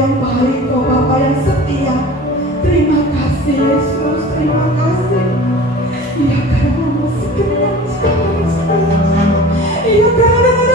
yang baik, Kau Bapa yang setia. Terima kasih Yesus, terima kasih. Ya karena masih kena ya karena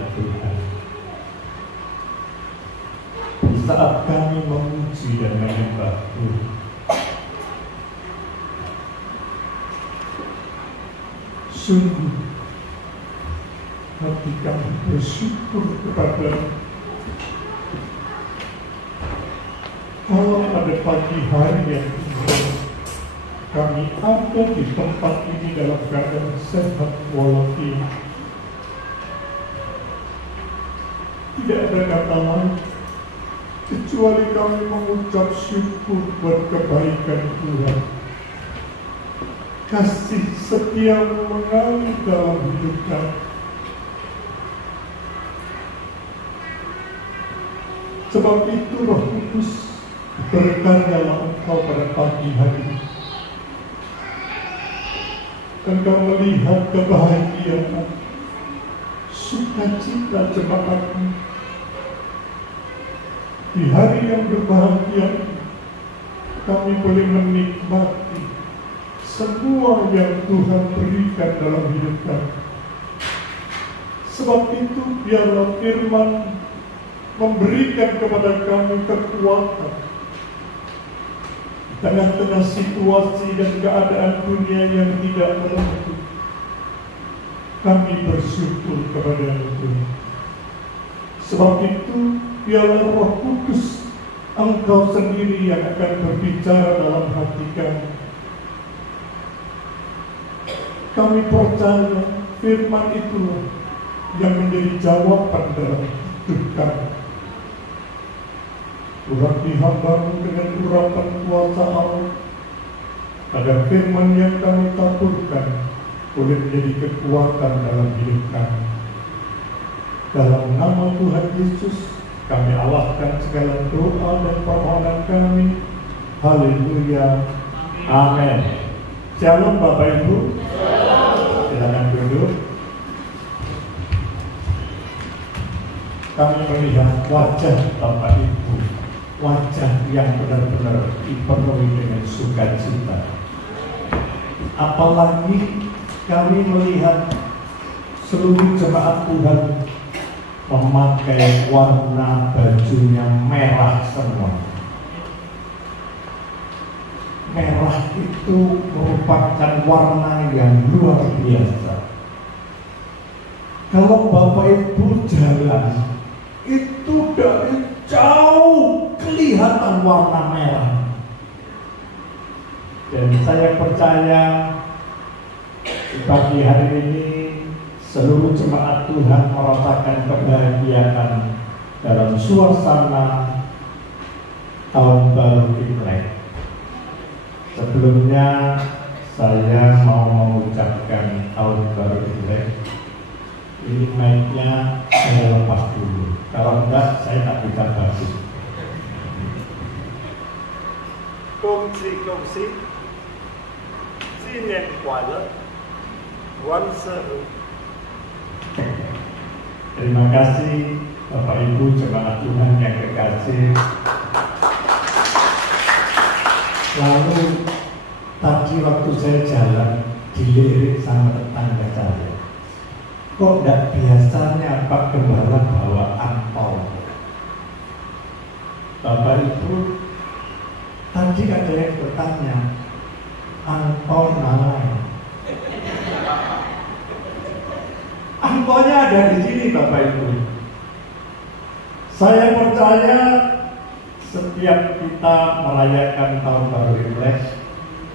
hadirat Tuhan. Di saat kami memuji dan menyembah Tuhan, sungguh hati kami bersyukur kepada kalau pada pagi hari yang ini kami ada di tempat ini dalam keadaan sehat walafiat. Tidak ada kata lain kecuali kami mengucap syukur buat kebaikan Tuhan. Kasih setia-Mu mengalir dalam hidup kami. Sebab itu Roh Kudus berkaryalah Engkau pada pagi hari ini. Engkau melihat kebahagiaan, sukacita jemaat-Mu. Di hari yang berbahagia, kami boleh menikmati semua yang Tuhan berikan dalam hidup kami. Sebab itu biarlah firman memberikan kepada kami kekuatan tengah-tengah situasi dan keadaan dunia yang tidak menentu. Kami bersyukur kepada Tuhan. Sebab itu biarlah Roh Kudus Engkau sendiri yang akan berbicara dalam hati kami. Kami percaya firman itulah yang menjadi jawaban dalam hidup kami. Urapi hamba-Mu dengan urapan kuasa Allah, agar firman yang kami taburkan boleh menjadi kekuatan dalam hidup kami. Dalam nama Tuhan Yesus, kami alahkan segala doa dan permohonan kami. Haleluya. Amin. Shalom Bapak Ibu. Silakan duduk. Kami melihat wajah Bapak Ibu, wajah yang benar-benar dipenuhi dengan sukacita. Apalagi kami melihat seluruh jemaat Tuhan memakai warna bajunya merah semua. Merah itu merupakan warna yang luar biasa. Kalau Bapak Ibu jalan, itu dari jauh kelihatan warna merah. Dan saya percaya di pagi hari ini seluruh jemaat Tuhan merasakan kebahagiaan dalam suasana tahun baru Imlek. Sebelumnya saya mau mengucapkan tahun baru Imlek. Ini mic-nya saya lepas dulu. Kalau enggak saya tak bisa bagus. Kongsi, 新年快乐，万事如意。 Terima kasih Bapak Ibu jemaat Tuhan yang kekasih. Lalu tadi waktu saya jalan dilirik sama tetangga saya, kok tidak biasanya Pak Gembala bawa angpau? Bapak Ibu, tadi ada yang bertanya, angpau mana? Angpaunya ada di sini Bapak Ibu. Saya percaya setiap kita merayakan tahun baru Imlek,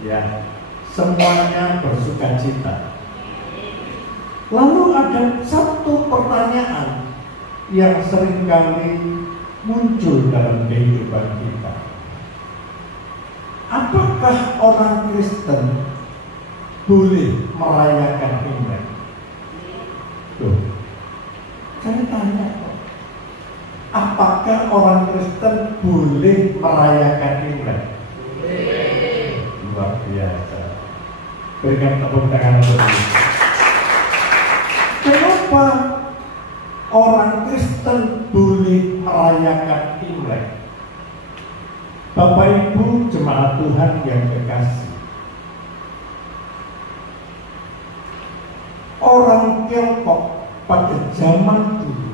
ya semuanya bersukacita. Lalu ada satu pertanyaan yang seringkali muncul dalam kehidupan kita. Apakah orang Kristen boleh merayakan Imlek? Tuh, saya tanya kok, apakah orang Kristen boleh merayakan Imlek? Boleh. Luar biasa. Berikan tepuk tangan untuk dia. Kenapa orang Kristen boleh merayakan Imlek? Bapak Ibu jemaat Tuhan yang kekasih, orang Tiongkok pada zaman dulu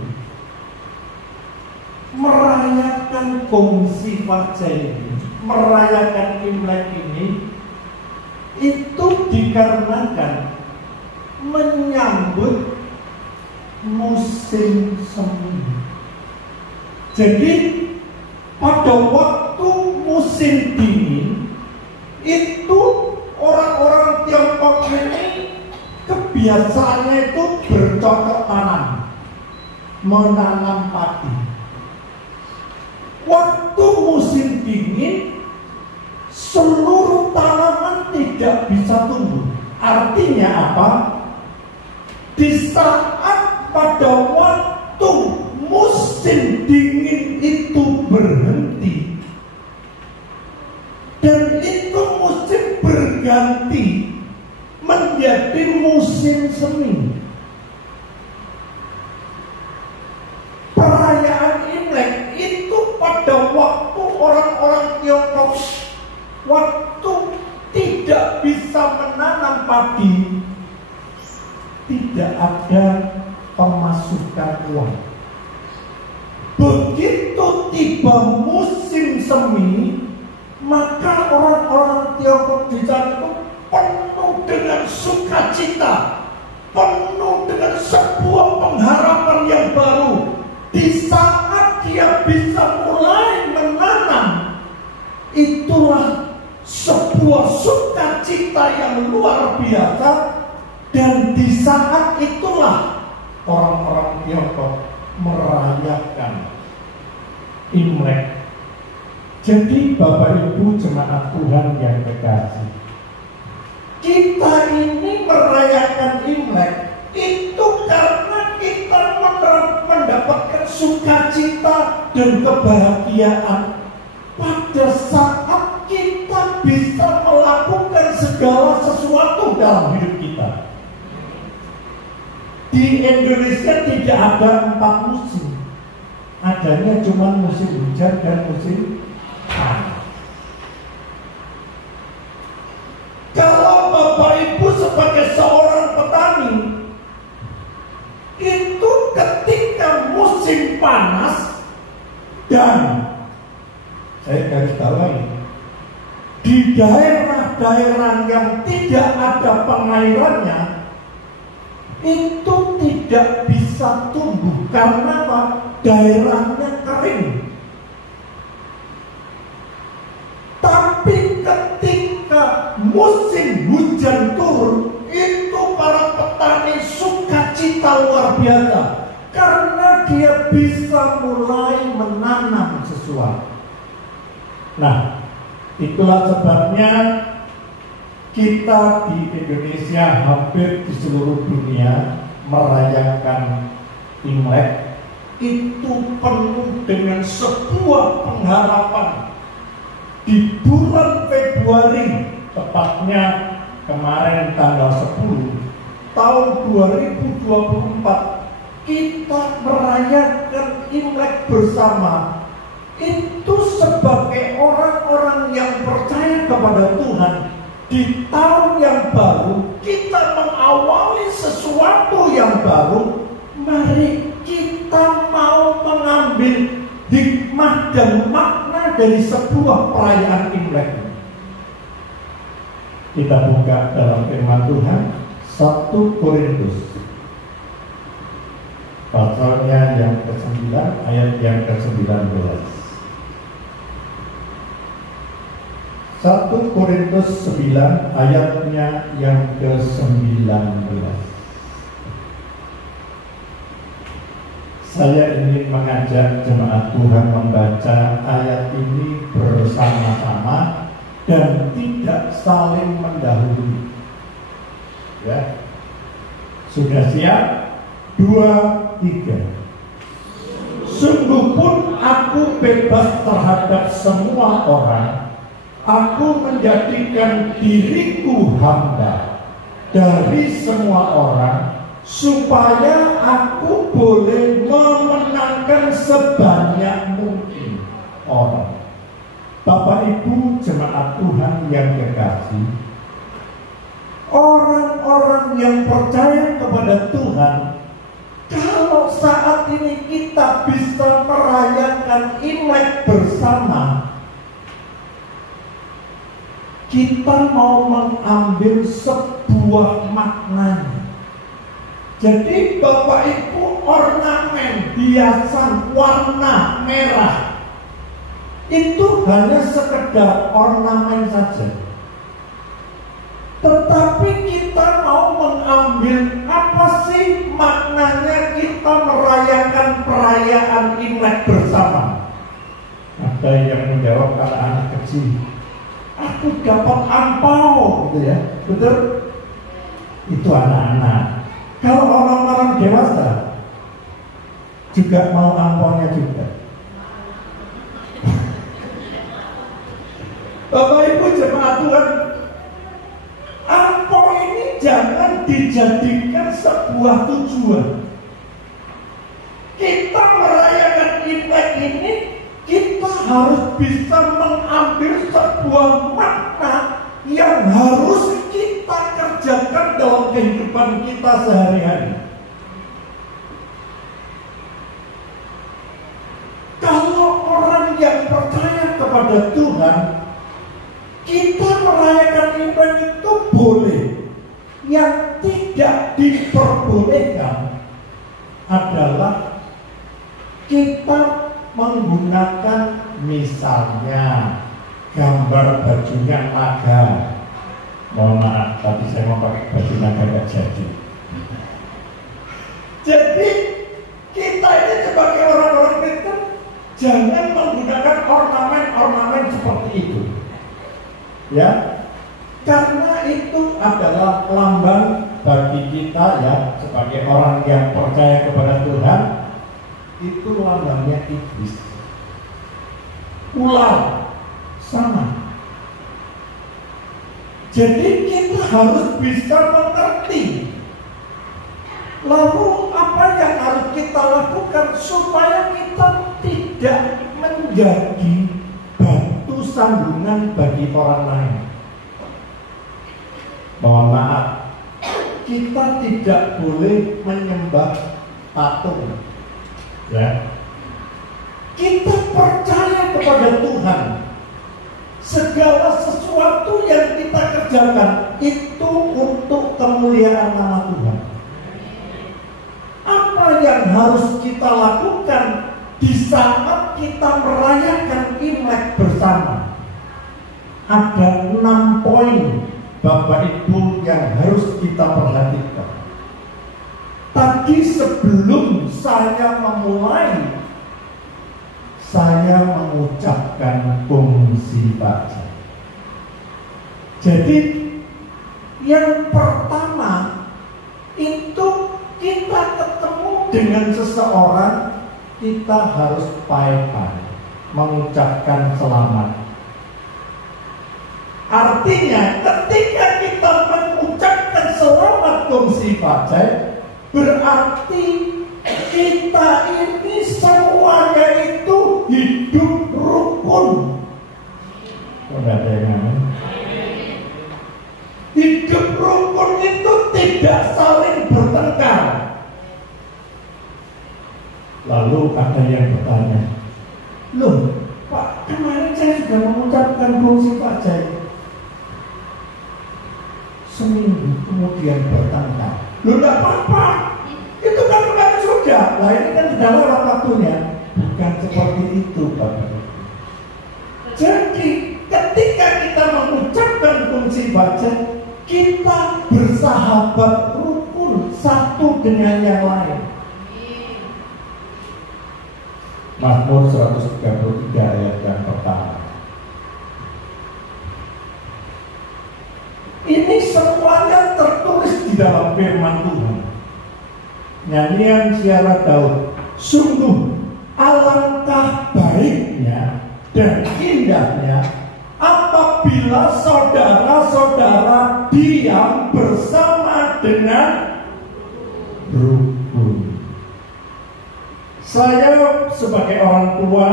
melakukan kongsi faja ini, merayakan Imlek ini, itu dikarenakan menyambut musim semi. Jadi pada waktu musim dingin itu orang-orang Tiongkok ini kebiasaannya itu bercocok tanam, menanam padi. Waktu musim dingin seluruh tanaman tidak bisa tumbuh. Artinya apa? Di saat pada waktu musim dingin itu berhenti dan itu musim berganti menjadi musim semi. Perayaan Imlek itu pada waktu orang-orang Tiongkok waktu tidak bisa menanam padi, tidak ada pemasukan uang. Begitu tiba musim semi, maka orang-orang Tiongkok di sana itu penuh dengan sukacita, penuh dengan sebuah pengharapan yang baru. Di saat dia bisa mulai menanam, itulah sebuah sukacita yang luar biasa. Dan di saat itulah orang-orang Tiongkok merayakan Imlek. Jadi Bapak Ibu jemaat Tuhan yang kekasih, kita ini merayakan Imlek itu karena kita mendapatkan sukacita dan kebahagiaan pada saat kita bisa melakukan segala sesuatu dalam hidup kita. Di Indonesia tidak ada 4 musim, adanya cuma musim hujan dan musim panas. Kalau Bapak Ibu sebagai seorang petani, itu ketika musim panas dan saya garis bawahi, di daerah-daerah yang tidak ada pengairannya itu tidak bisa tumbuh karena apa? Daerahnya kering. Tapi ketika musim hujan turun, itu para petani sukacita luar biasa karena dia bisa mulai menanam sesuatu. Nah, itulah sebabnya kita di Indonesia, hampir di seluruh dunia merayakan Imlek itu penuh dengan sebuah pengharapan. Di bulan Februari, tepatnya kemarin tanggal 10 tahun 2024, kita merayakan Imlek bersama. Itu sebagai orang-orang yang percaya kepada Tuhan. Di tahun yang baru kita mengawali sesuatu yang baru. Mari kita mau mengambil hikmah dan makna dari sebuah perayaan Imlek. Kita buka dalam firman Tuhan 1 Korintus pasalnya yang ke-9 ayat yang ke-19. 1 Korintus 9 ayatnya yang ke-19. Saya ingin mengajak jemaat Tuhan membaca ayat ini bersama-sama dan tidak saling mendahului. Ya. Sudah siap? 2, 3. Sungguh pun aku bebas terhadap semua orang. Aku menjadikan diriku hamba dari semua orang, supaya aku boleh memenangkan sebanyak mungkin orang. Bapak Ibu jemaat Tuhan yang kekasih, orang-orang yang percaya kepada Tuhan, kalau saat ini kita bisa merayakan merayakan Imlek bersama, kita mau mengambil sebuah maknanya. Jadi Bapak Ibu, ornamen, hiasan warna merah itu hanya sekedar ornamen saja. Tetapi kita mau mengambil apa sih maknanya kita merayakan perayaan Imlek bersama. Ada yang menjawab kata anak kecil, aku dapat angpau, gitu ya, betul? Itu anak-anak. Kalau orang-orang dewasa juga mau angpaunya juga. Bapak Ibu jemaat Tuhan, angpau ini jangan dijadikan sebuah tujuan. Kita merayakan Imlek ini, kita harus bisa mengambil sebuah makna yang harus kita kerjakan dalam kehidupan kita sehari-hari. Kalau orang yang percaya kepada Tuhan, kita merayakan Imlek itu boleh. Yang tidak diperbolehkan adalah kita menggunakan misalnya gambar bajunya naga. Mohon maaf, tapi saya mau pakai baju naga gak jadi. Jadi kita ini sebagai orang-orang Kristen jangan menggunakan ornamen-ornamen seperti itu, ya, karena itu adalah lambang bagi kita, ya, sebagai orang yang percaya kepada Tuhan. Itu lambangnya iblis. Ular sama. Jadi kita harus bisa mengerti. Lalu apa yang harus kita lakukan supaya kita tidak menjadi batu sandungan bagi orang lain? Mohon maaf, kita tidak boleh menyembah patung. Ya. Kita percaya kepada Tuhan. Segala sesuatu yang kita kerjakan itu untuk kemuliaan nama Tuhan. Apa yang harus kita lakukan di saat kita merayakan Imlek bersama? Ada 6 poin Bapak Ibu yang harus kita perhatikan. Tadi sebelum saya memulai, saya mengucapkan fungsi pajak. Jadi yang pertama itu kita ketemu dengan seseorang, kita harus pai-pai, mengucapkan selamat. Artinya ketika kita mengucapkan selamat fungsi pajak, berarti kita ini semuanya itu hidup rukun. Tidak ada yang aneh. Hidup rukun itu tidak saling bertengkar. Lalu ada yang bertanya, loh Pak, kemarin saya sudah mengucapkan fungsi pajak, seminggu kemudian bertengkar. Loh tidak apa-apa, itu kan sudah. Lah ini kan sudah lewat waktunya. Bukan seperti itu, Bapak. Jadi ketika kita mengucapkan fungsi pajak, kita bersahabat rukun satu dengan yang lain. Mazmur 133 ayat yang pertama. Ini semuanya tertulis di dalam firman Tuhan. Nyanyian Ziarah Daud, sungguh alangkah baiknya dan indahnya apabila saudara-saudara diam bersama dengan rukun. Saya sebagai orang tua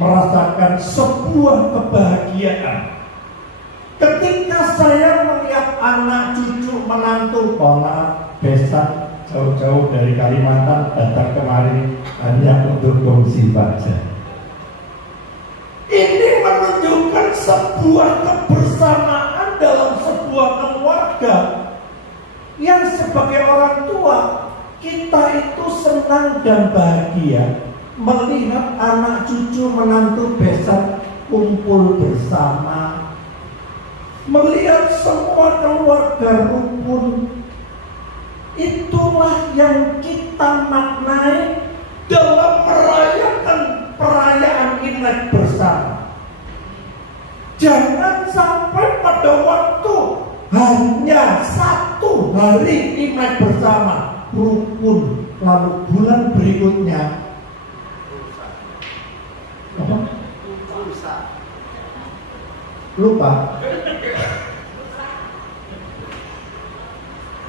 merasakan sebuah kebahagiaan ketika saya melihat anak cucu menantu, desa jauh-jauh dari Kalimantan datang kemari hanya untuk fungsi pajak. sebuah kebersamaan dalam sebuah keluarga yang sebagai orang tua kita itu senang dan bahagia melihat anak cucu menantu besan kumpul bersama, melihat semua keluarga rukun. Itulah yang kita maknai dalam merayakan perayaan Imlek bersama. Jangan sampai pada waktu hanya satu hari Imlek bersama rukun, lalu bulan berikutnya lupa.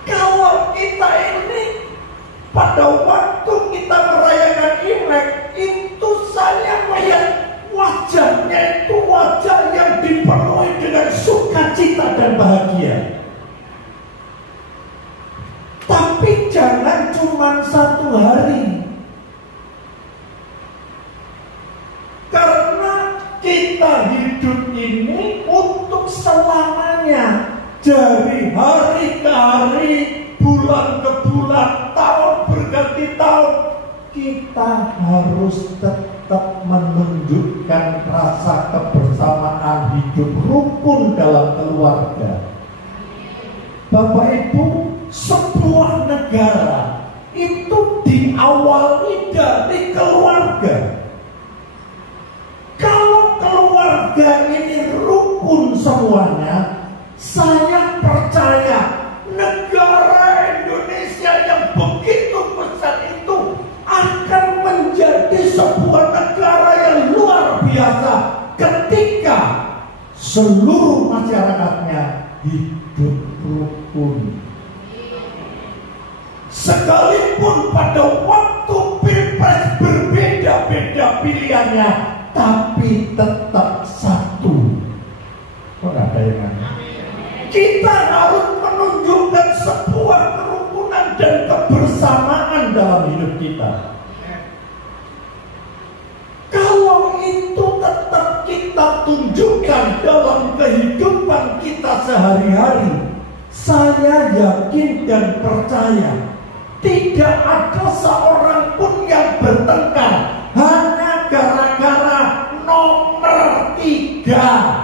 Kalau kita ini pada waktu kita merayakan Imlek itu saya melihat wajahnya itu wajah yang dipenuhi dengan sukacita dan bahagia. Tapi jangan cuma satu hari, karena kita hidup ini untuk selamanya. Dari hari ke hari, bulan ke bulan, tahun berganti tahun, kita harus tetap menunjukkan rasa kebersamaan hidup rukun dalam keluarga. Bapak Ibu, sebuah negara itu diawali dari keluarga. Kalau keluarga ini rukun semuanya, saya percaya negara Indonesia yang begitu besar itu akan menjadi sebuah negara yang luar biasa ketika seluruh masyarakatnya hidup rukun. Sekalipun pada waktu pilpres berbeda-beda pilihannya, tapi tetap satu. Kok nggak ada yang aneh? Kita harus menunjukkan sebuah kerukunan dan kebersamaan dalam hidup kita. Kalau itu tetap kita tunjukkan dalam kehidupan kita sehari-hari, saya yakin dan percaya tidak ada seorang pun yang bertengkar hanya gara-gara nomor 3.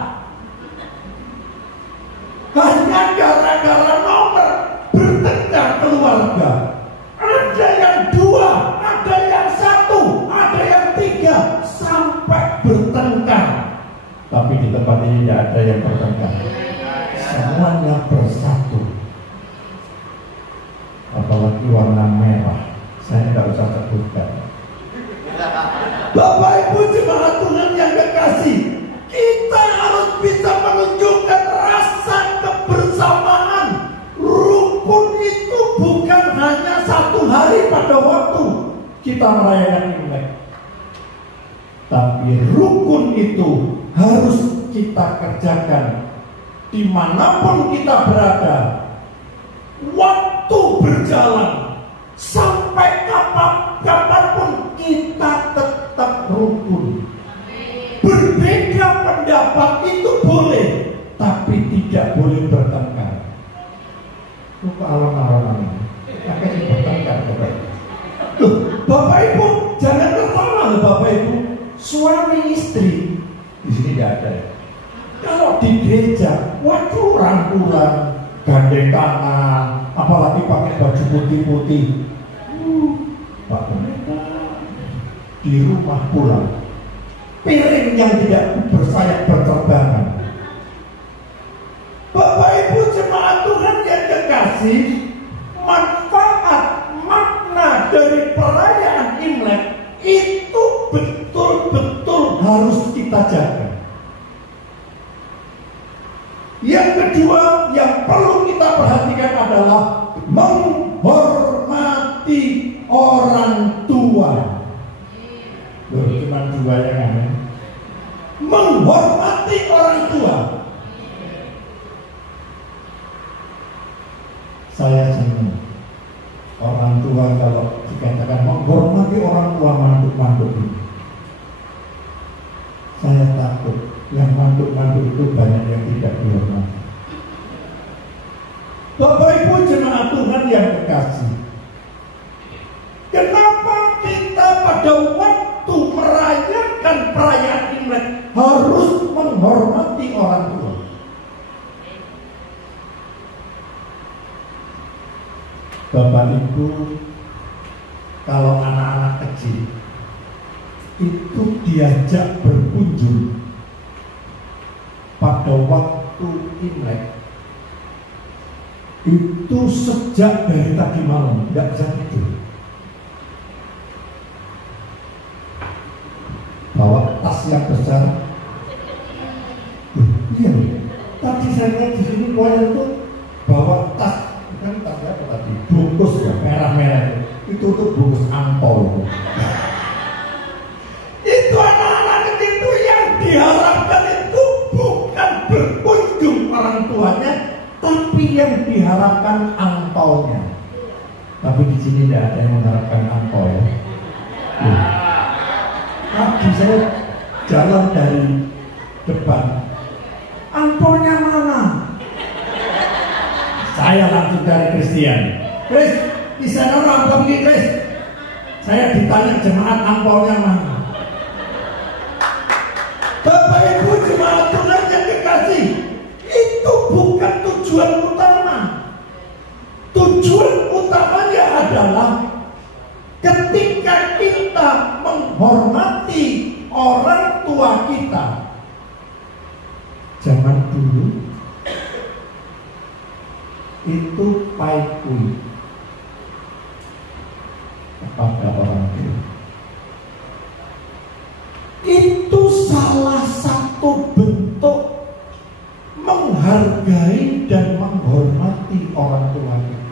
Hanya gara-gara nomor bertengkar keluarga. Ada yang 2, ada yang 1, ada yang 3, sampai bertengkar. Tapi di tempat ini tidak ada yang bertengkar. Semuanya bersatu. Apalagi warna merah, saya tidak usah sebutkan. Bapak Ibu jemaat Tuhan yang kekasih, kita harus bisa menunjukkan rasa kebersamaan. Rukun itu bukan hanya satu hari pada waktu kita merayakan Imlek, tapi rukun itu harus kita kerjakan dimanapun kita berada. Waktu berjalan sampai kapanpun kita tetap rukun. Berbeda pendapat itu boleh, tapi tidak boleh bertengkar. Lupa alon-alon akan bertengkar. Loh, Bapak Ibu jangan tertawa loh Bapak Ibu. Suami istri di sini tidak ada. Kalau di gereja, waduh rangkulan, gandeng tangan, apalagi pakai baju putih-putih. Pak Pendeta di rumah pulang, piring yang tidak bersayap berterbangan. Bapak Ibu jemaat Tuhan yang kekasih, manfaat makna dari perayaan Imlek itu betul-betul harus kita jaga. Yang kedua yang perlu kita perhatikan adalah menghormati orang tua. Loh, cuma 2 yang aneh. Menghormati orang tua. Saya senang orang tua kalau dikatakan menghormati orang tua manduk-manduk ini. Saya takut yang manduk-manduk itu banyak yang tidak dihormati. Bapak Ibu jemaat Tuhan yang kekasih, kenapa kita pada waktu merayakan perayaan Imlek harus menghormati orang tua? Bapak Ibu, kalau anak-anak kecil itu diajak berkunjung pada waktu Imlek, itu sejak dari tadi malam nggak bisa tidur, bawa tas yang besar. Iya, tadi saya lihat di sini poin itu bawa tas, kan tasnya apa tadi? Bungkus ya, merah-merah itu tuh bungkus angpau. Itu anak-anak kecil itu yang diharapkan itu bukan berkunjung orang tuanya, tapi yang diharapkan angpaunya. Tapi di sini tidak ada yang mengharapkan angpau ya. Tadi saya jalan dari depan, angpaunya mana? Saya langsung dari Christian. Chris, di sana angpau begini Chris. Saya ditanya jemaat angpaunya mana? Bapak Ibu jemaat Tuhan yang dikasih, itu bukan tujuan utama. Tujuan utamanya adalah ketika kita menghormati orang tua kita. Zaman dulu itu paikui kepada orang tua. Itu salah satu bentuk menghargai dan menghormati orang tua kita.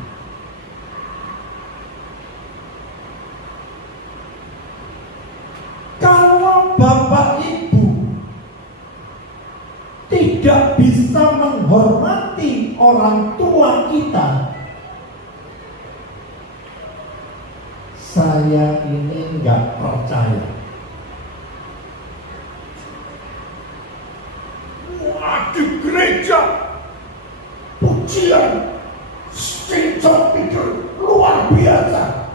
Kalau Bapak Ibu tidak bisa menghormati orang tua kita, saya ini nggak percaya. Wah, di gereja pujian Steve Peter luar biasa.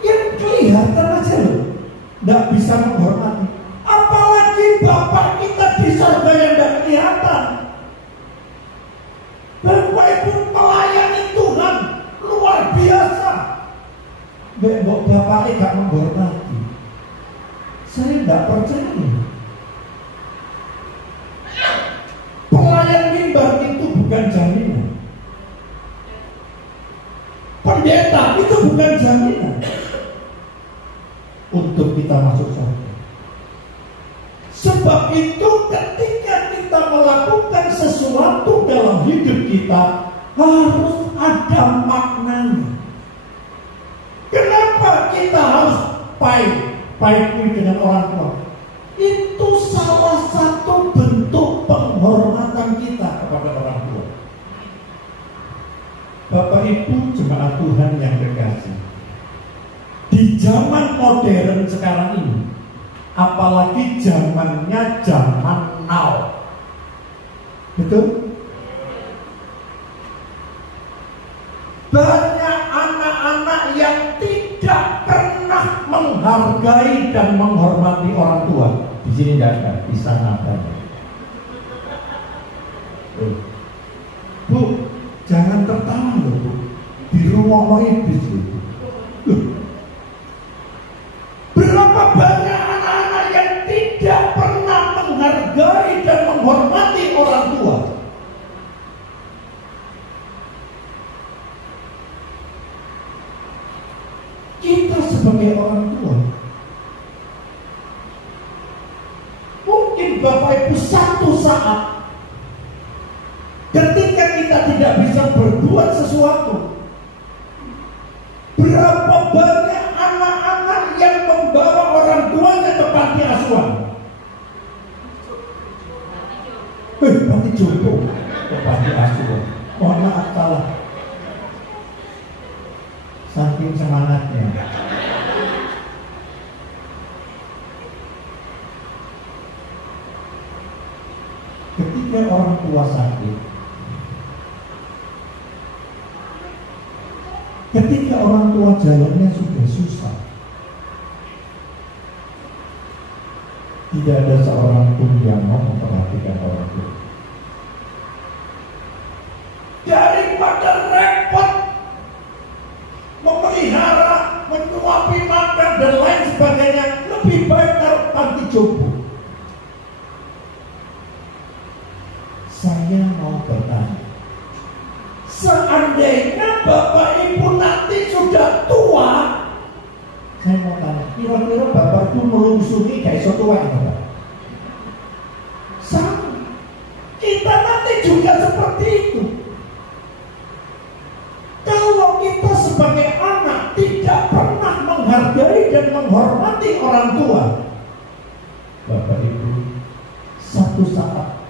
Yang kelihatan aja loh, nggak bisa menghormati. Apalagi Bapak kita di surga yang nggak kelihatan. Bapak Ibu melayani Tuhan luar biasa. Bapak nggak menghormati. Saya nggak percaya. Pelayan mimbar itu bukan jaminan. Pendeta itu bukan jaminan untuk kita masuk surga. Sebab itu ketika kita melakukan sesuatu dalam hidup kita harus ada maknanya. Kenapa kita harus baik-baik dengan orang tua? Itu salah satu bentuk penghormatan kita kepada orang tua. Bapak Ibu jemaat Tuhan yang terkasih, di zaman modern sekarang ini, apalagi zamannya zaman now, betul? Banyak anak-anak yang tidak pernah menghargai dan menghormati orang tua. Di sini tidak ada, di sana ada. Bu, jangan tertawa loh, Bu. Di rumah iblis loh. Berapa banyak anak-anak yang tidak pernah menghargai dan menghormati orang tua. Kita sebagai orang tua, mungkin Bapak Ibu satu saat ketika kita tidak bisa berbuat sesuatu, berapa banyak anak-anak yang membawa orang tuanya ke panti asuhan. Panti jompo ke panti asuhan. Mohon maaf salah. Saking semangatnya. tua sakit, ketika orang tua jalannya sudah susah, tidak ada seorang pun yang mau memperhatikan orang tua. Daripada repot memelihara, menyuapi makan dan lain sebagainya, lebih baik taruh panti jompo. Saya mau bertanya, seandainya Bapak Ibu nanti sudah tua, saya mau tanya, kira-kira Bapak Ibu melungsuri gak iso tua ya? Sama, kita nanti juga seperti itu. Kalau kita sebagai anak tidak pernah menghargai dan menghormati orang tua, Bapak Ibu, satu saat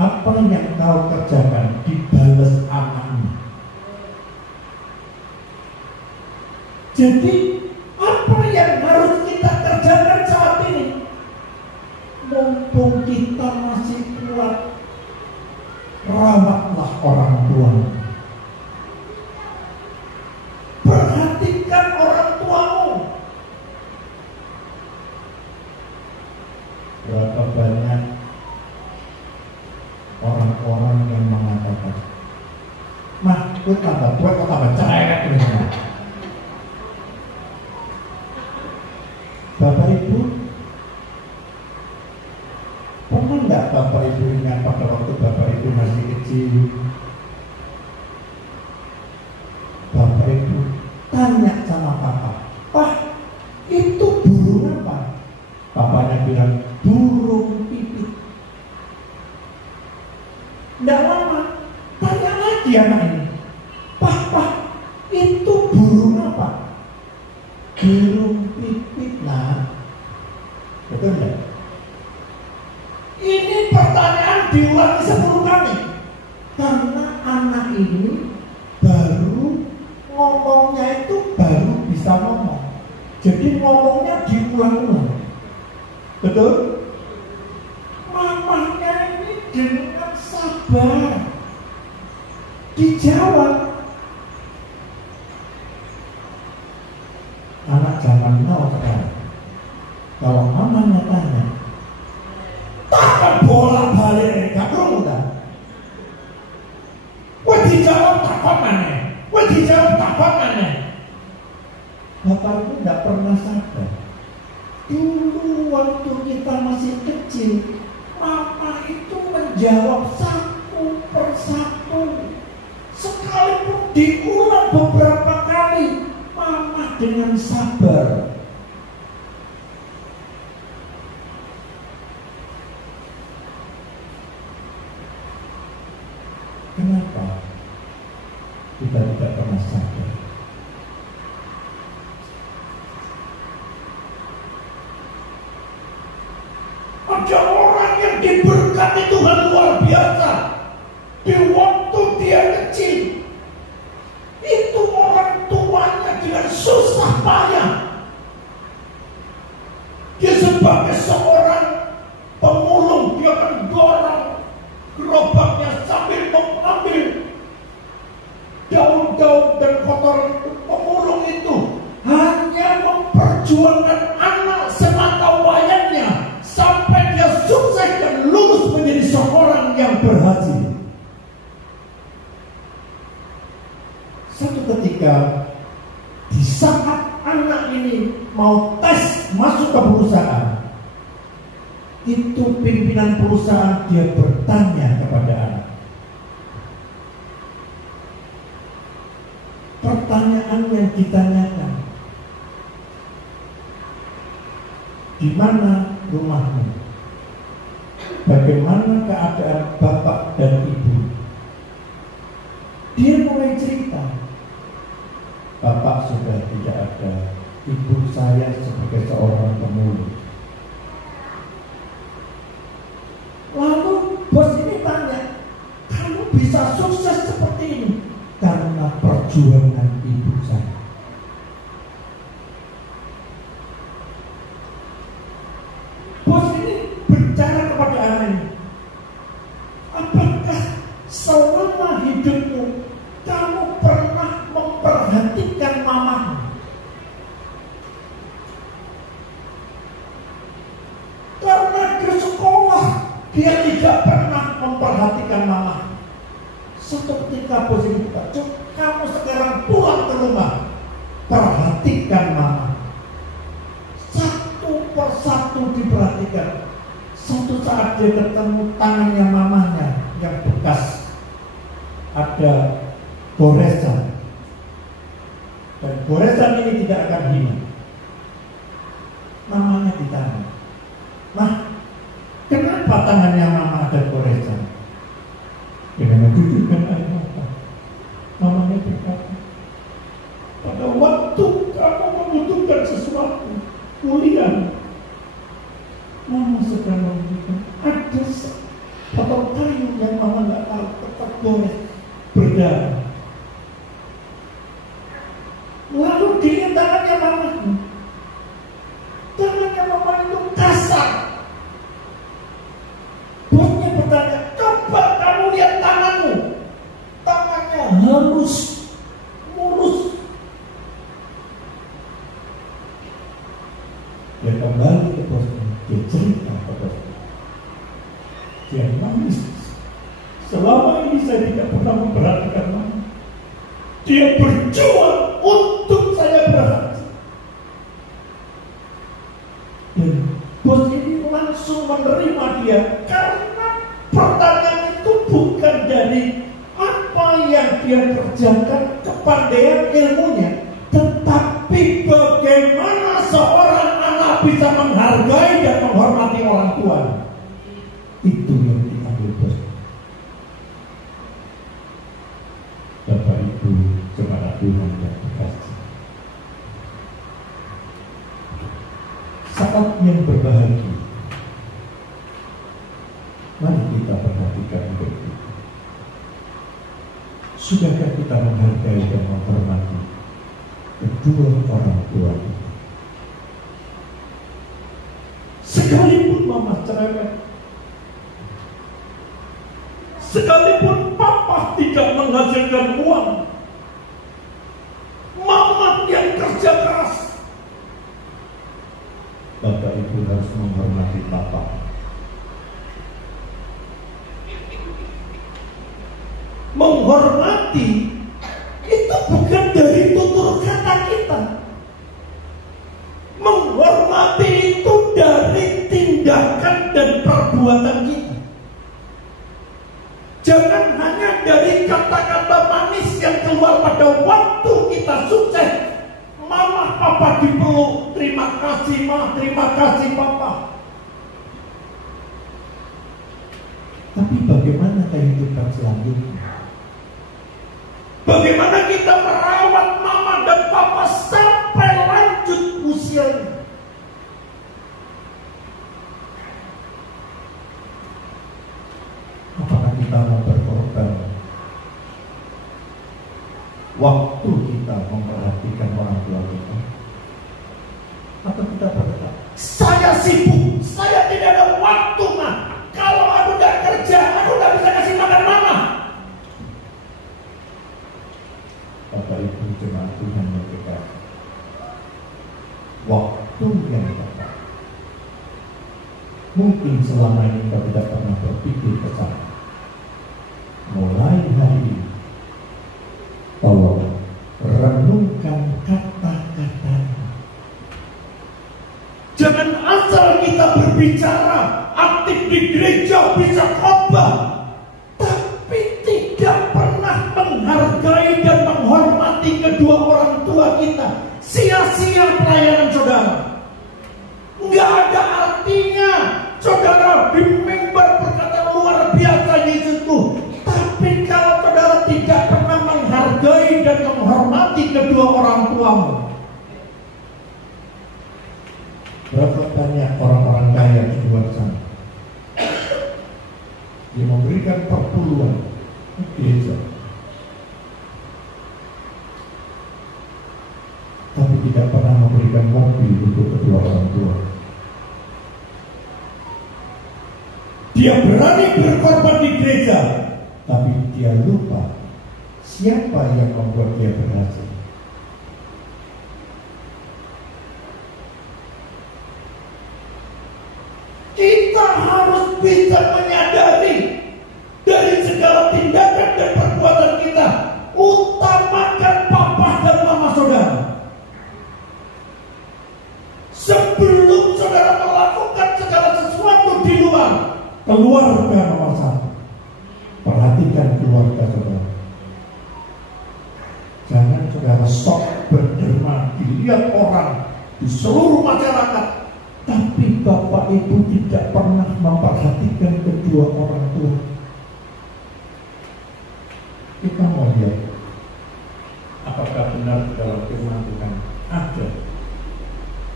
apa yang kau kerjakan dibalas anakmu. Jadi apa yang harus kita kerjakan saat ini? Mumpung kita masih kuat, rawatlah orang tua. Perhatikan orang tuamu. Berapa banyak orang-orang yang mengatakan, "Mah, gue tambah tua, gue tambah cerewet." Bapak Ibu, pernah nggak Bapak Ibu ingat pada waktu Bapak Ibu masih kecil, Bapak Ibu tanya sama Papa, "Pak, itu burung apa?" Papanya bilang, "Burung pipit." Nggak lama, tanya lagi anak ini, "Pak, itu burung apa?" "Burung pipit." Nah, betul nggak? Ini pertanyaan diulangi 10 kali karena anak ini baru ngomongnya itu baru bisa ngomong. Jadi ngomongnya diulang-ulang. Betul? Mamanya ini dengan sabar dijawab. Anak zaman now sekarang, kalau mamanya tanya, takkan bolak-balik gak perlu kan? Wah dijawab takut mana? Wah dijawab takut mana? Bapak itu gak pernah sadar. Dulu waktu kita masih kecil, mama itu menjawab satu persatu. Sekalipun diulang beberapa kali, mama dengan sabar. Kenapa kita tidak pernah sadar? Ada orang yang diberkati Tuhan luar biasa di waktu dia kecil. Itu orang tuanya dengan susah payah. Dia sebagai seorang pemulung, dia mendorong gerobaknya sambil mengambil daun-daun dan kotoran itu. Pemulung itu hanya memperjuangkan anak semata wayangnya sampai dia sukses dan lulus menjadi seorang yang berhasil. Suatu ketika di saat anak ini mau tes masuk ke perusahaan, itu pimpinan perusahaan dia bertanya kepada anak. Pertanyaan yang ditanyakan, di mana rumahmu? Bagaimana keadaan bapak dan ibu? Dia mulai cerita, bapak sudah tidak ada, ibu saya sebagai seorang pemulung. Lalu bos ini tanya, kamu bisa sukses seperti ini? Karena perjuangan ibu saya. Bos ini bicara kepada anak ini, apakah Dia tidak pernah memperhatikan mama. Suatu ketika bos ini buka, kamu sekarang pulang ke rumah, perhatikan mama. Satu persatu diperhatikan. Suatu saat dia ketemu tangannya mamanya yang bekas ada goresan, dan goresan ini tidak akan hilang. Mamanya ditanya, "Mah, kenapa tangannya mama ada goresan?" Dengan menunjukkan air mata, mamanya berkata, "Pada waktu kamu membutuhkan sesuatu, kuliah, mama sedang membutuhkan ada potong kayu yang mama nggak tahu, tetap gores berdarah." Lalu dilihat tangannya mama. Tangannya mama itu kasar. Bosnya bertanya, "Coba kamu lihat tanganmu." Tangannya halus, mulus. Dia kembali ke bosnya. Dia cerita ke bosnya. Dia nangis. Selama ini saya tidak pernah memperhatikan mama. Dia berjuang untuk saya berhati. Dan bos ini langsung menerima dia, karena pertanyaan itu bukan dari apa yang dia kerjakan, kepandaian ilmunya, tetapi bagaimana seorang anak bisa menghargai dan menghormati orang tua. Itu yang diambil bos. Bapak Ibu jemaat Tuhan yang dikasihi, saat yang berbahagia, mari kita perhatikan hidup kita. Sudahkah kita menghargai dan menghormati kedua orang tua kita? Sekalipun mama cerewet, sekalipun papa tidak menghasilkan uang, mama yang kerja keras, Bapak Ibu harus menghormati papa. Menghormati itu bukan dari tutur kata kita. Menghormati itu dari tindakan dan perbuatan kita. Jangan hanya dari kata-kata manis yang keluar pada waktu kita sukses. Mama, papa dipeluk, terima kasih ma, terima kasih papa. Tapi bagaimana kehidupan selanjutnya? Bagaimana kita merawat mama dan papa sampai lanjut usianya? Apakah kita mau berkorban waktu kita memperhatikan orang tua kita? Atau kita berkata, "Saya sibuk, saya tidak ada waktu mah. Kalau aku gak kerja, aku gak bisa kasih makan mama." Bapak Ibu jemaat Tuhan yang dikasihi, waktu yang tepat. Mungkin selama ini kita tidak pernah berpikir ke sana. Mulai hari ini, tolong renungkan kata-katanya. Jangan asal kita berbicara, aktif di gereja, bisa khotbah, tapi tidak pernah menghargai dan menghormati kedua orang tua kita. Sia-sia pelayanan saudara. Nggak ada artinya saudara di mimbar berkata luar biasa Yesusku, tapi kalau saudara tidak pernah menghargai dan menghormati kedua orang tuamu. Berapa banyak orang-orang kaya di luar sana yang memberikan perpuluhan ke gereja, tapi tidak pernah memberikan mobil untuk kedua orang tua. Dia berani berkorban di gereja, tapi dia lupa siapa yang membuat dia berhasil. Kita harus bisa menyadari dari segala tindakan dan perbuatan kita, utamakan papa dan mama saudara. Sebelum saudara melakukan segala sesuatu di luar, keluarga nomor satu. Perhatikan keluarga saudara. Jangan saudara sok berderma dilihat orang di seluruh masyarakat, tapi bapak ibu tidak pernah memperhatikan kedua orang tua. Kita mau lihat apakah benar dalam firman Tuhan ada.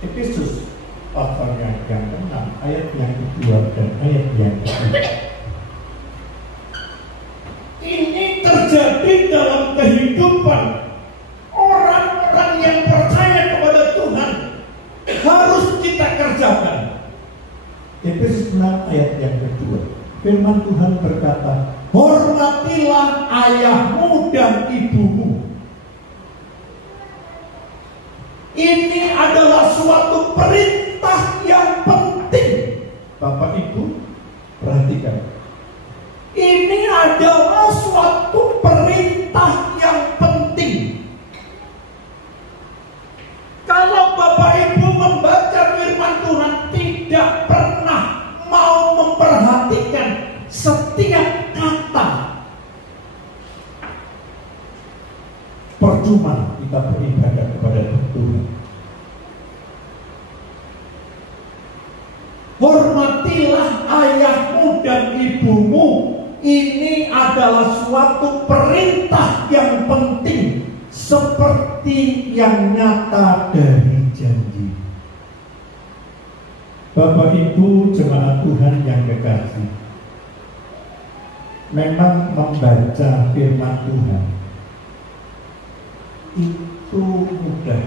Efesus pasal yang ke-6 ayat yang kedua dan ayat yang ketiga. Ini terjadi dalam kehidupan orang-orang yang percaya kepada Tuhan. Harus kita kerjakan. Efesus 6 ayat yang kedua. Firman Tuhan berkata, hormatilah ayahmu dan ibumu. Ini adalah suatu perintah yang penting. Bapak Ibu, perhatikan. Ini adalah suatu perintah yang penting. Kalau Bapak Ibu membaca firman Tuhan tidak pernah mau memperhatikan setiap kata, percuma kita beribadah kepada Tuhan. Hormatilah ayahmu dan ibumu. Ini adalah suatu perintah yang penting, seperti yang nyata dari janji. Bapak Ibu jemaat Tuhan yang kekasih, memang membaca firman Tuhan itu mudah,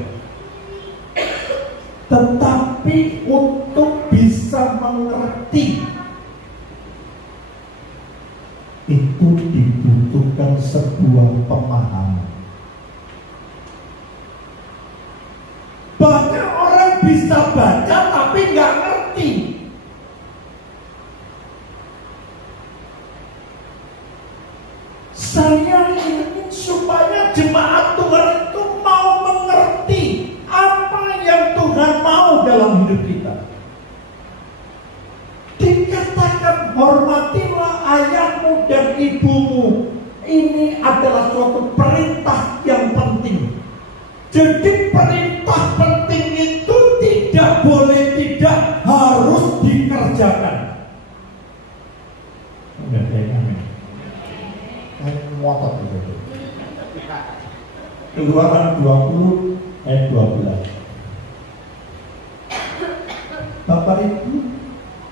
tetapi untuk bisa mengerti itu dibutuhkan sebuah pemahaman. Banyak orang bisa baca tapi nggak ngerti. Saya ingin supaya jemaat Tuhan itu mau mengerti apa yang Tuhan mau dalam hidup kita. Dikatakan hormatilah ayahmu dan ibumu. Ini adalah suatu perintah yang penting. Jadi perintah penting itu tidak boleh tidak, harus dikerjakan. Udah amin. Ngotot gitu. Keluaran 20 ayat 12. Bapak Ibu,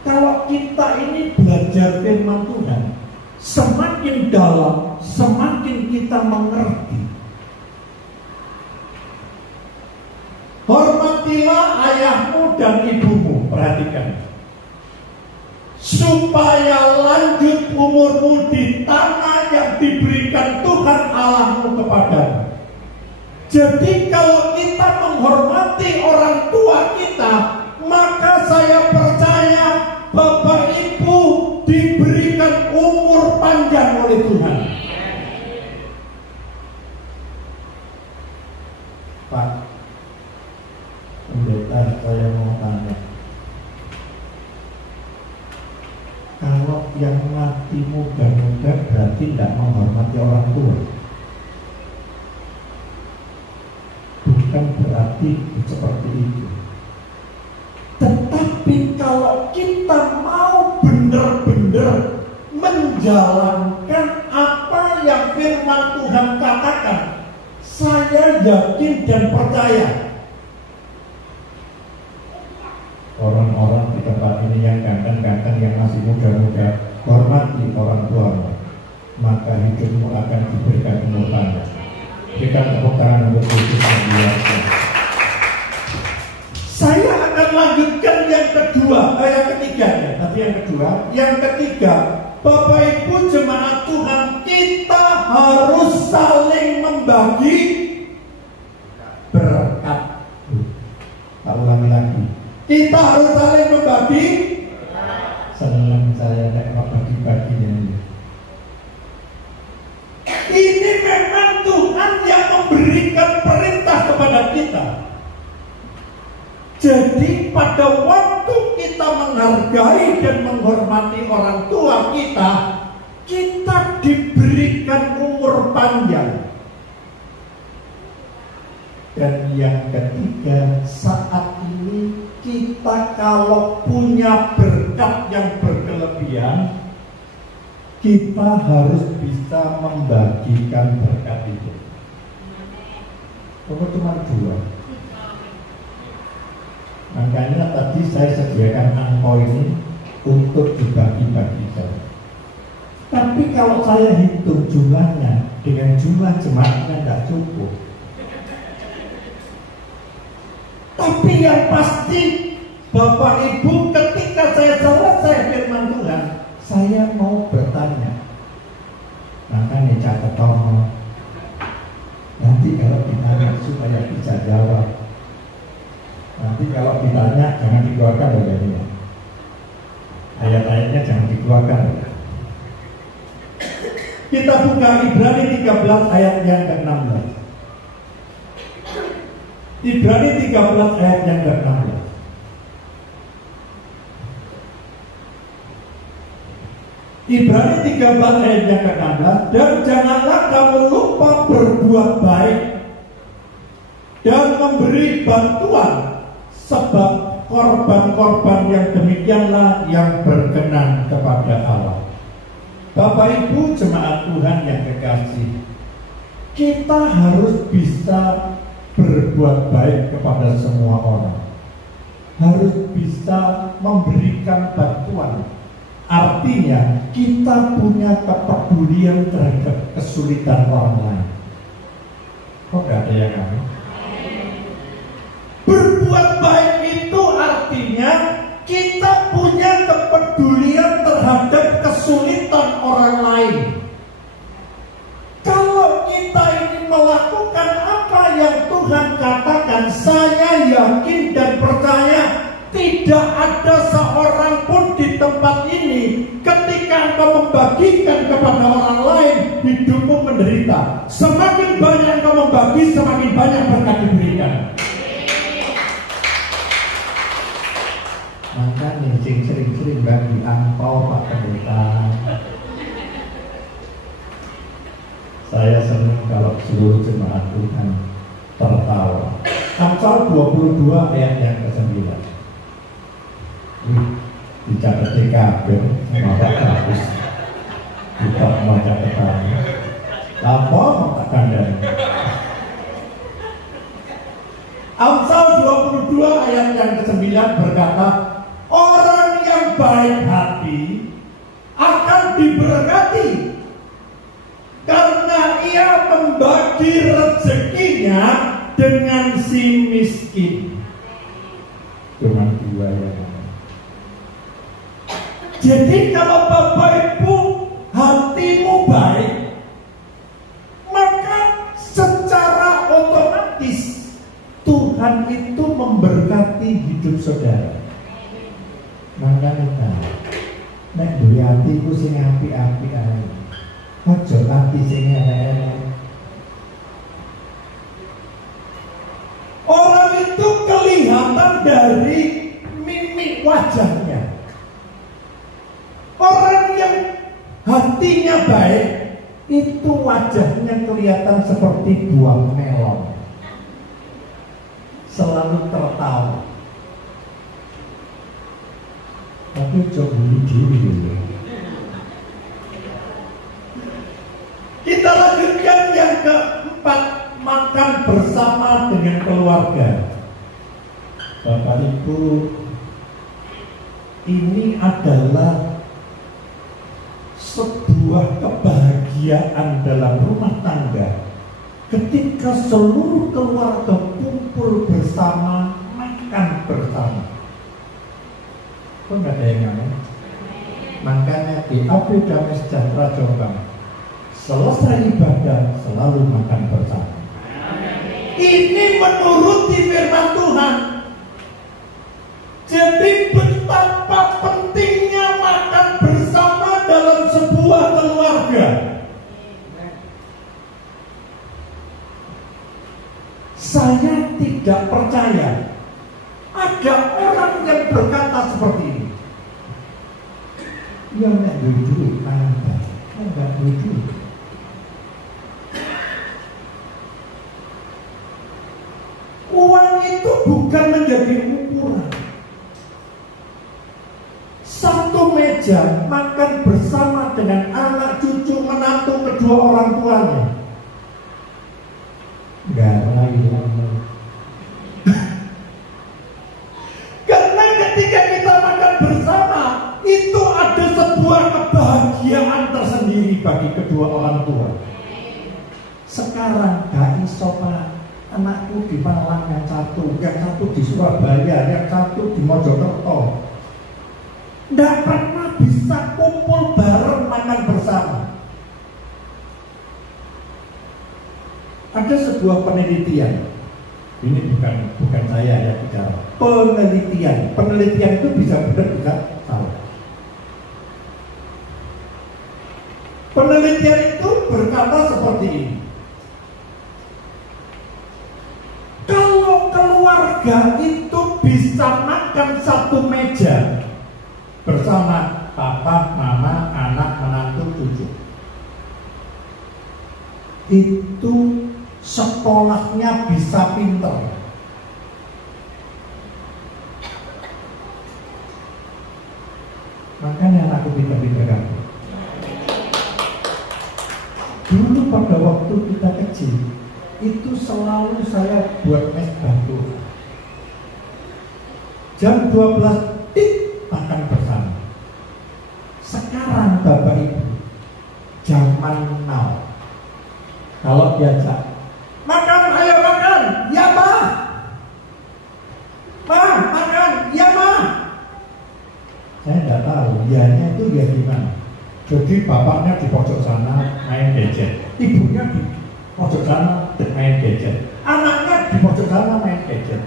kalau kita ini belajar firman Tuhan, semakin dalam, semakin kita mengerti. Hormatilah ayahmu dan ibumu. Perhatikan, supaya lanjut umurmu di tanah yang diberikan Tuhan Allahmu kepadamu. Jadi kalau kita menghormati orang tua kita, maka saya percaya Bapak Ibu diberikan umur panjang oleh Tuhan. Pak Pendeta, saya mau tanya, kalau yang mati muda-muda berarti tidak menghormati orang tua? Bukan berarti seperti itu. Tetapi kalau kita mau benar-benar menjalankan apa yang firman Tuhan katakan, saya yakin dan percaya orang-orang di tempat ini yang ganteng-ganteng, yang masih muda-muda, hormati orang tua, maka hidupmu akan diberikan umur panjang. Berikan tepuk tangan untuk Yesus yang biasa. Saya akan lanjutkan yang kedua, yang ketiga ya. Tapi yang ketiga, Bapak Ibu jemaat Tuhan, kita harus saling membagi berkat. Tak ulangi lagi. Kita harus saling membagi saya nek bagi-baginya ini. Ini memang Tuhan yang memberikan perintah kepada kita. Jadi pada waktu kita menghargai dan menghormati orang tua kita, kita diberikan umur panjang. Dan yang ketiga, saat ini kita kalau punya berkat yang berkelebihan, kita harus bisa membagikan berkat itu. Kamu cuma 2. Makanya tadi saya sediakan angpau ini untuk dibagi-bagikan. Tapi kalau saya hitung jumlahnya dengan jumlah jemaatnya tidak cukup. Tapi yang pasti Bapak Ibu, ketika saya selesai firman Tuhan, saya mau bertanya. Makanya catat tomo. Nanti kalau ditanya supaya bisa jawab. Nanti kalau ditanya jangan dikeluarkan bagiannya. Ayat-ayatnya jangan dikeluarkan. Kita buka Ibrani 13 ayat yang ke-16. Ibrani 13 ayat yang ke-16. Ibrani 13 ayat yang ke-16. Dan janganlah kamu lupa berbuat baik dan memberi bantuan, sebab korban-korban yang demikianlah yang berkenan kepada Allah. Bapak Ibu jemaat Tuhan yang kekasih, kita harus bisa berbuat baik kepada semua orang, harus bisa memberikan bantuan. Artinya kita punya kepedulian terhadap kesulitan orang lain. Kok gak ada yang kami? Berbuat baik itu artinya kita punya kepedulian terhadap kesulitan orang lain. Kalau kita ingin melakukan apa yang Tuhan katakan, saya yakin dan percaya tidak ada seorang pun di tempat ini ketika engkau membagikan kepada orang lain, hidupmu menderita. Semakin banyak engkau membagi, semakin banyak berkat diberikan. Maka nih sering-sering bagi angpau Pak Pendeta. Saya senang kalau seluruh jemaat Tuhan tertawa. Amsal 22 ayat yang ke-9. Dicatat TKB maka bagus. Kita mau catatan. Apa mau tak kandang? Amsal 22 ayat yang ke-9 berkata, orang yang baik hati akan diberkati karena ia membagi rezekinya dengan si miskin. Cuma 2 ya. Jadi kalau Bapak Ibu hatimu baik, maka secara otomatis Tuhan itu memberkati hidup saudara. Makanya nek duwe atiku sing apik-apik ae. Aja ati sing elek-elek. Orang itu kelihatan dari mimik wajahnya. Orang yang hatinya baik itu wajahnya kelihatan seperti buah melon, selalu tertawa. Tapi coba diri dulu. Kita lanjutkan yang keempat, makan bersama dengan keluarga. Bapak Ibu, ini adalah sebuah kebahagiaan dalam rumah tangga ketika seluruh keluarga kumpul bersama, makan bersama. Kok nggak ada yang ngamen? Makanya di Abdi Damai Sejahtera Jombang, selesai ibadah selalu makan bersama. Ini menuruti firman Tuhan. Jadi betapa pentingnya makan bersama saya, ada orang yang berkata seperti ini. Ya enggak duit, enggak duit. Uang itu bukan menjadi ukuran. Satu meja makan bersama dengan anak, cucu, menantu, kedua orang tuanya. Enggak lagi. Karena ketika kita makan bersama, itu ada sebuah kebahagiaan tersendiri bagi kedua orang tua. Sekarang gak iso, Pak. Anakku di Malang yang satu di Surabaya, yang satu di Mojokerto. Tidak pernah bisa kumpul bareng makan bersama. Ada sebuah penelitian. Ini bukan saya yang bicara. Penelitian itu bisa benar, bisa salah. Penelitian itu berkata seperti ini. Kalau keluarga itu bisa makan satu meja bersama papa, mama, anak, menantu, cucu, itu sekolahnya bisa pinter. Makanya anakku pinter-pinter kan. Dulu pada waktu kita kecil, itu selalu saya buat es batu. Jam 12 makan bersama. Sekarang Bapak Ibu, zaman now, kalau diajak makan, ayo makan, ya ma, makan, ya ma. Saya tidak tahu, ianya itu ya gimana. Jadi bapaknya di pojok sana main gadget, ibunya di pojok sana main gadget, anaknya di pojok sana main gadget.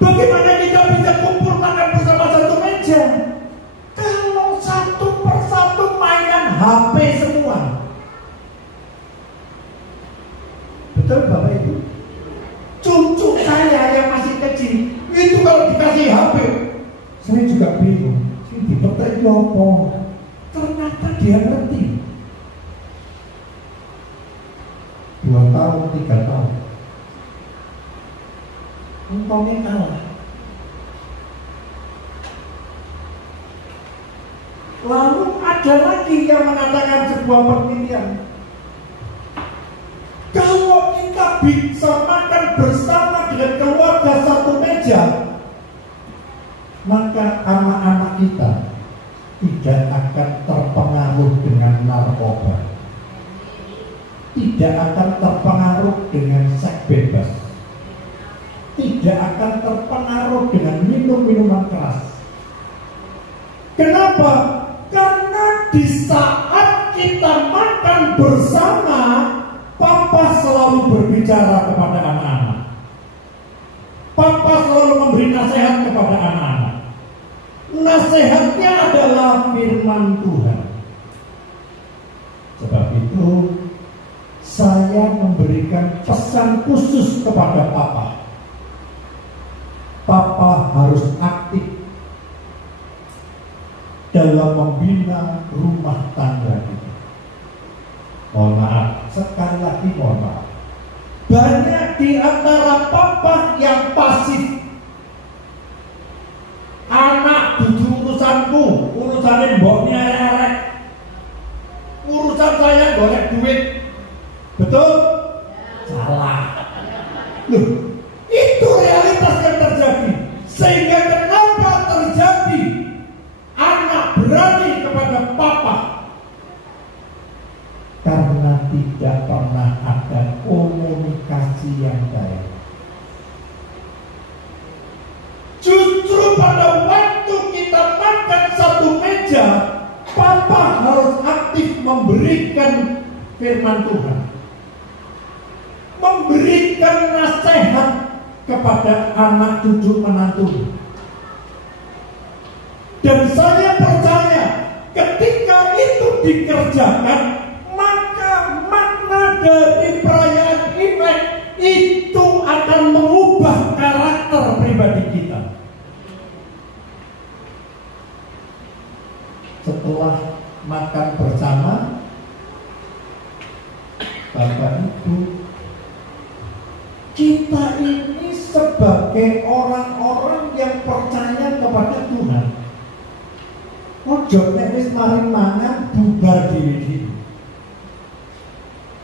Bagaimana kita bisa kumpul makan bersama satu meja kalau satu persatu mainan HP semua? Betul Bapak Ibu? Cucu saya yang masih kecil itu kalau dikasih HP, saya juga bingung. Ini dipetik apa? Ternyata dia ngerti. 2 tahun, 3 tahun. Untungnya kalah. Lalu ada lagi yang mengatakan sebuah penelitian. Kalau kita bisa makan bersama dengan keluarga satu meja, maka anak-anak kita tidak akan terpengaruh dengan narkoba, tidak akan terpengaruh dengan seks bebas, tidak akan terpengaruh dengan minum-minuman keras. Kenapa? Karena di saat kita makan bersama, Papa selalu berbicara kepada anak-anak. Papa selalu memberi nasihat kepada anak-anak. Nasihatnya adalah firman Tuhan. Sebab itu saya memberikan pesan khusus kepada Papa. Papa harus aktif dalam membina rumah tangga kita. Mohon maaf, sekali lagi mohon maaf. Banyak di antara papa yang pasif. Anak dudu urusanku, urusanin mboknya erek. Urusan saya golek duit. Betul? Salah. Loh, itu realitas yang terjadi. Sehingga kenapa terjadi anak berani kepada papa? Karena tidak pernah ada komunikasi yang baik. Justru pada waktu kita makan satu meja, papa harus aktif memberikan firman Tuhan, memberikan nasihat kepada anak cucu menantu. Dan saya percaya ketika itu dikerjakan, maka makna dari perayaan Imlek itu akan mengubah karakter pribadi kita. Setelah makan bersama, Bapak Ibu, kita ini sebagai orang-orang yang percaya kepada Tuhan, ojo nek wis mari mangan bubar diri.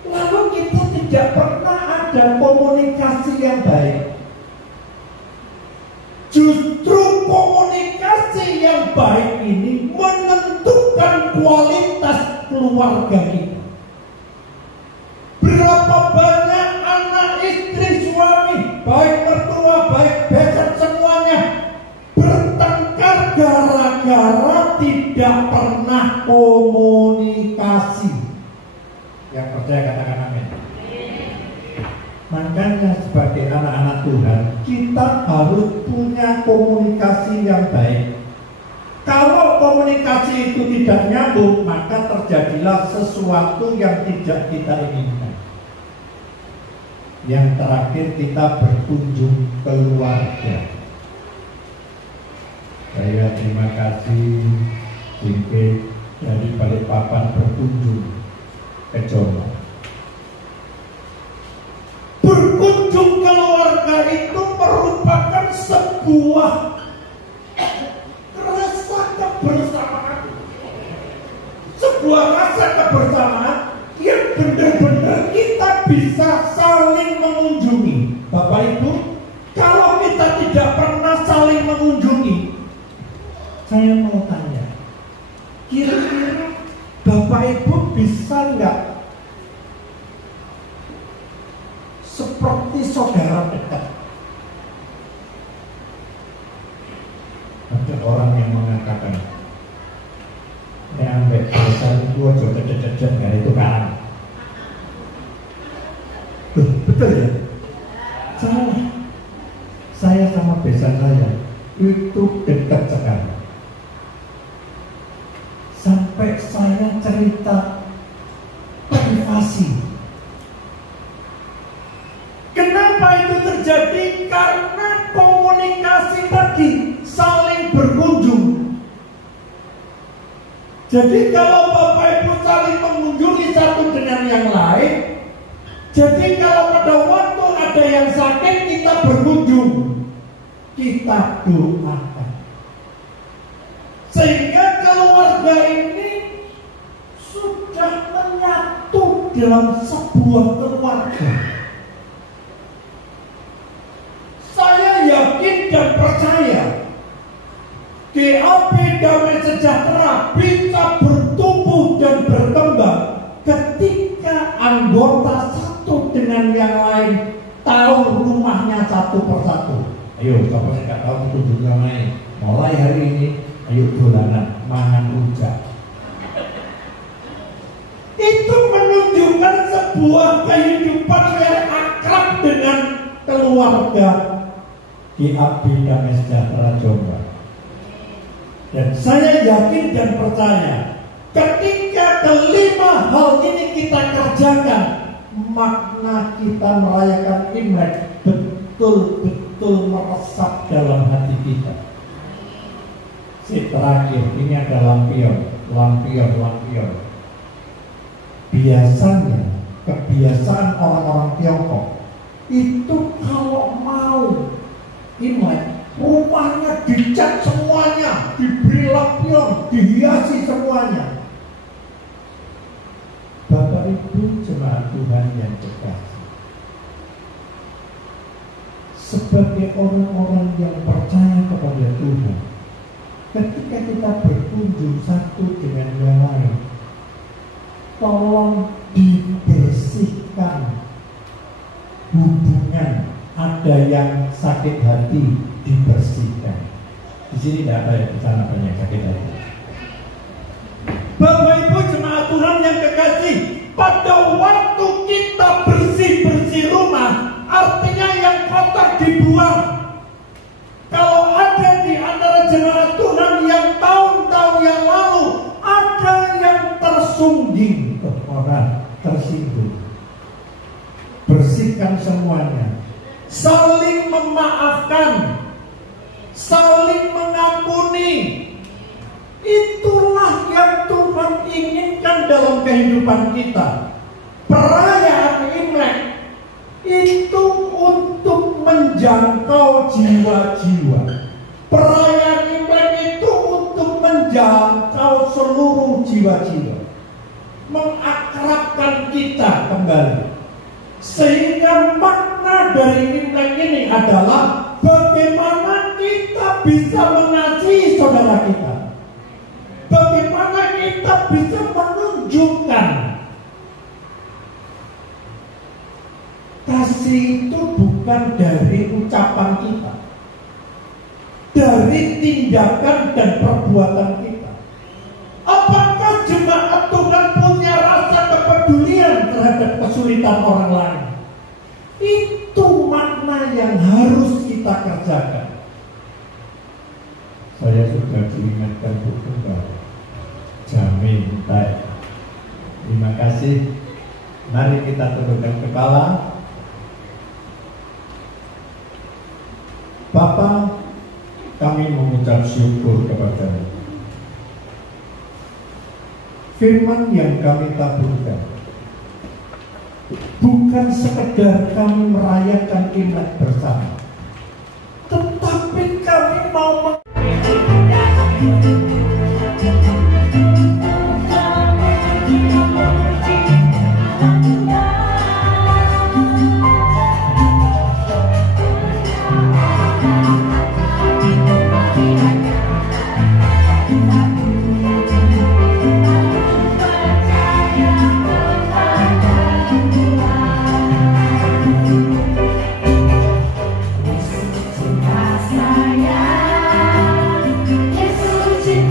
Lalu kita tidak pernah ada komunikasi yang baik. Justru komunikasi yang baik ini menentukan kualitas keluarga kita. Berapa banyak anak, istri, suami, baik mertua, baik besan, semuanya bertengkar gara-gara tidak pernah komunikasi. Yang percaya katakan amin. Makanya sebagai anak-anak Tuhan, kita harus punya komunikasi yang baik. Kalau komunikasi itu tidak nyambung, maka terjadilah sesuatu yang tidak kita inginkan. Yang terakhir, kita berkunjung keluarga. Saya terima kasih Jingke dari Balikpapan berkunjung ke Jombang. Berkunjung keluarga itu merupakan sebuah rasa kebersamaan, sebuah rasa kebersamaan yang benar-benar kita bisa saling mengunjungi. Bapak Ibu, kalau kita tidak pernah saling mengunjungi, saya mau tanya, kira-kira Bapak Ibu bisa nggak seperti saudara dekat? Ada orang yang mengatakan, yang ambek besan itu aja cecet-cecet, nggak itu karang. Betul ya? Salah. Saya sama besan saya itu dekat sekali. Sampai saya cerita privasi. Kenapa itu terjadi? Karena komunikasi tadi, saling berkunjung. Jadi kalau Bapak Ibu saling mengunjungi satu dengan yang lain, jadi kalau pada waktu ada yang sakit, kita berkunjung, kita doakan, sehingga keluarga ini sudah menyatu dalam sebuah keluarga. Saya yakin dan percaya GAP Damai Sejahtera bisa bertumbuh dan berkembang ketika anggota satu dengan yang lain tahu rumahnya satu persatu. Ayo, siapa yang nggak tahu itu dunia main. Mulai hari ini, ayo dolanan, mangan rujak. Itu menunjukkan sebuah kehidupan yang akrab dengan keluarga GAP Damai Sejahtera Jombang. Dan saya yakin dan percaya, ketika kelima hal ini kita kerjakan, makna kita merayakan Imlek betul-betul meresap dalam hati kita. Si terakhir, ini ada lampion. Biasanya, kebiasaan orang-orang Tiongkok itu kalau mau Imlek, rumahnya dicat semuanya, diberi lampion, dihiasi semuanya. Bapak Ibu jemaat Tuhan yang terkasih, sebagai orang-orang yang percaya kepada Tuhan, ketika kita berkunjung satu dengan yang lain, tolong dibersihkan hubungan. Ada yang sakit hati, dibersihkan. Di sini tidak ada yang di sana banyak sakit hati. Bapak Ibu jemaat Tuhan yang kekasih, pada waktu kita bersih-bersih rumah, artinya yang kotor dibuang. Kalau ada di antara jemaat Tuhan yang tahun-tahun yang lalu ada yang tersungging ke orang, tersinggung, bersihkan semuanya. saling memaafkan, saling mengampuni. Itulah yang Tuhan inginkan dalam kehidupan kita. Perayaan Imlek itu untuk menjangkau jiwa-jiwa. Perayaan Imlek itu untuk menjangkau seluruh jiwa-jiwa, mengakrabkan kita kembali. Sehingga makna dari Imlek ini adalah bagaimana kita bisa mengasihi saudara kita, bagaimana kita bisa menunjukkan kasih itu bukan dari ucapan kita, dari tindakan dan perbuatan kita. Apakah jemaat Tuhan punya rasa kepedulian terhadap kesulitan orang lain? Itu makna yang harus kita kerjakan. Saya sudah diingatkan bukan bahwa jamin baik. Terima kasih. Mari kita tundukkan kepala. Bapa, kami mengucap syukur kepada-Mu. Firman yang kami taburkan bukan sekedar kami merayakan Imlek bersama, tetapi kami mau Yesus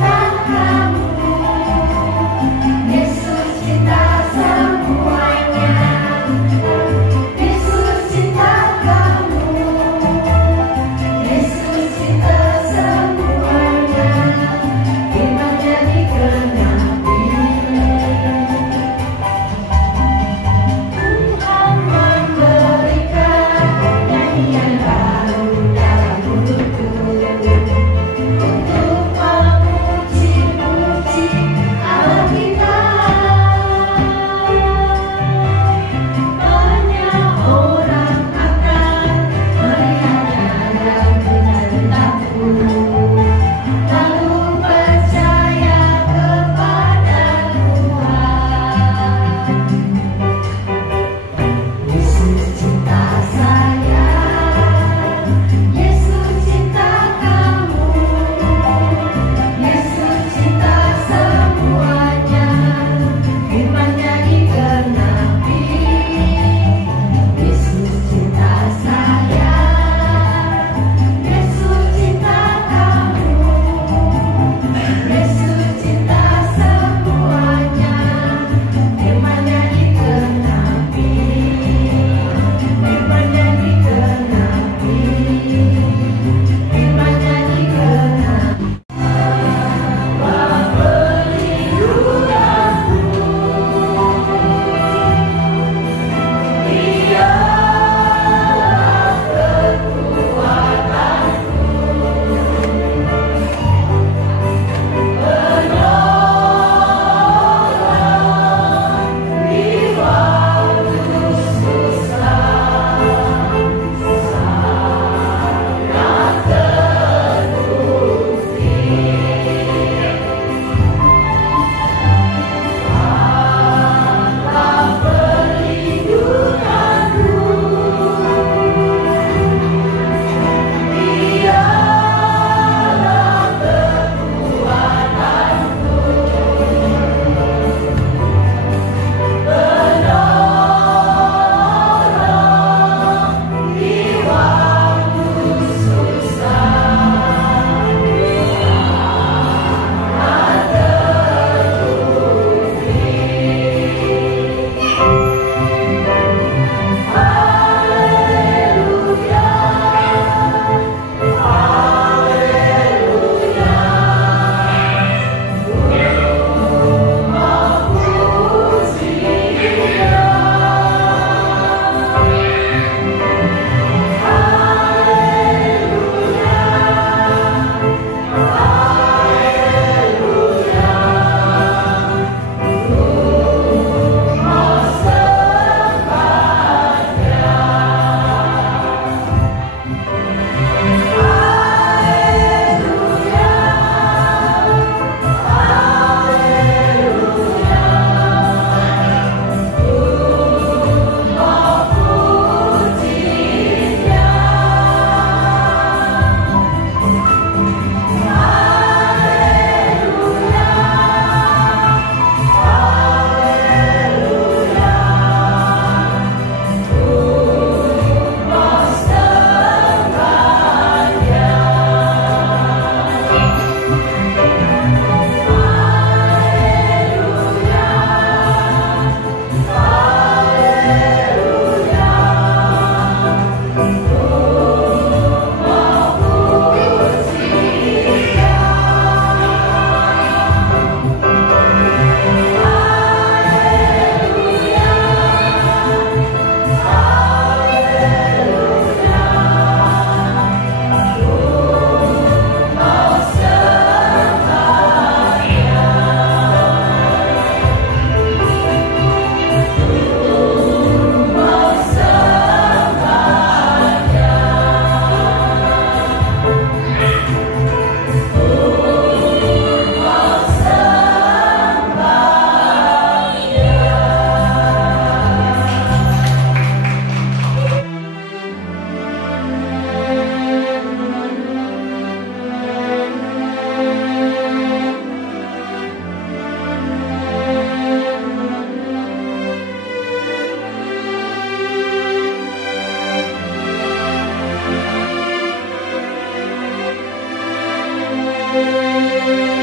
Tuhan.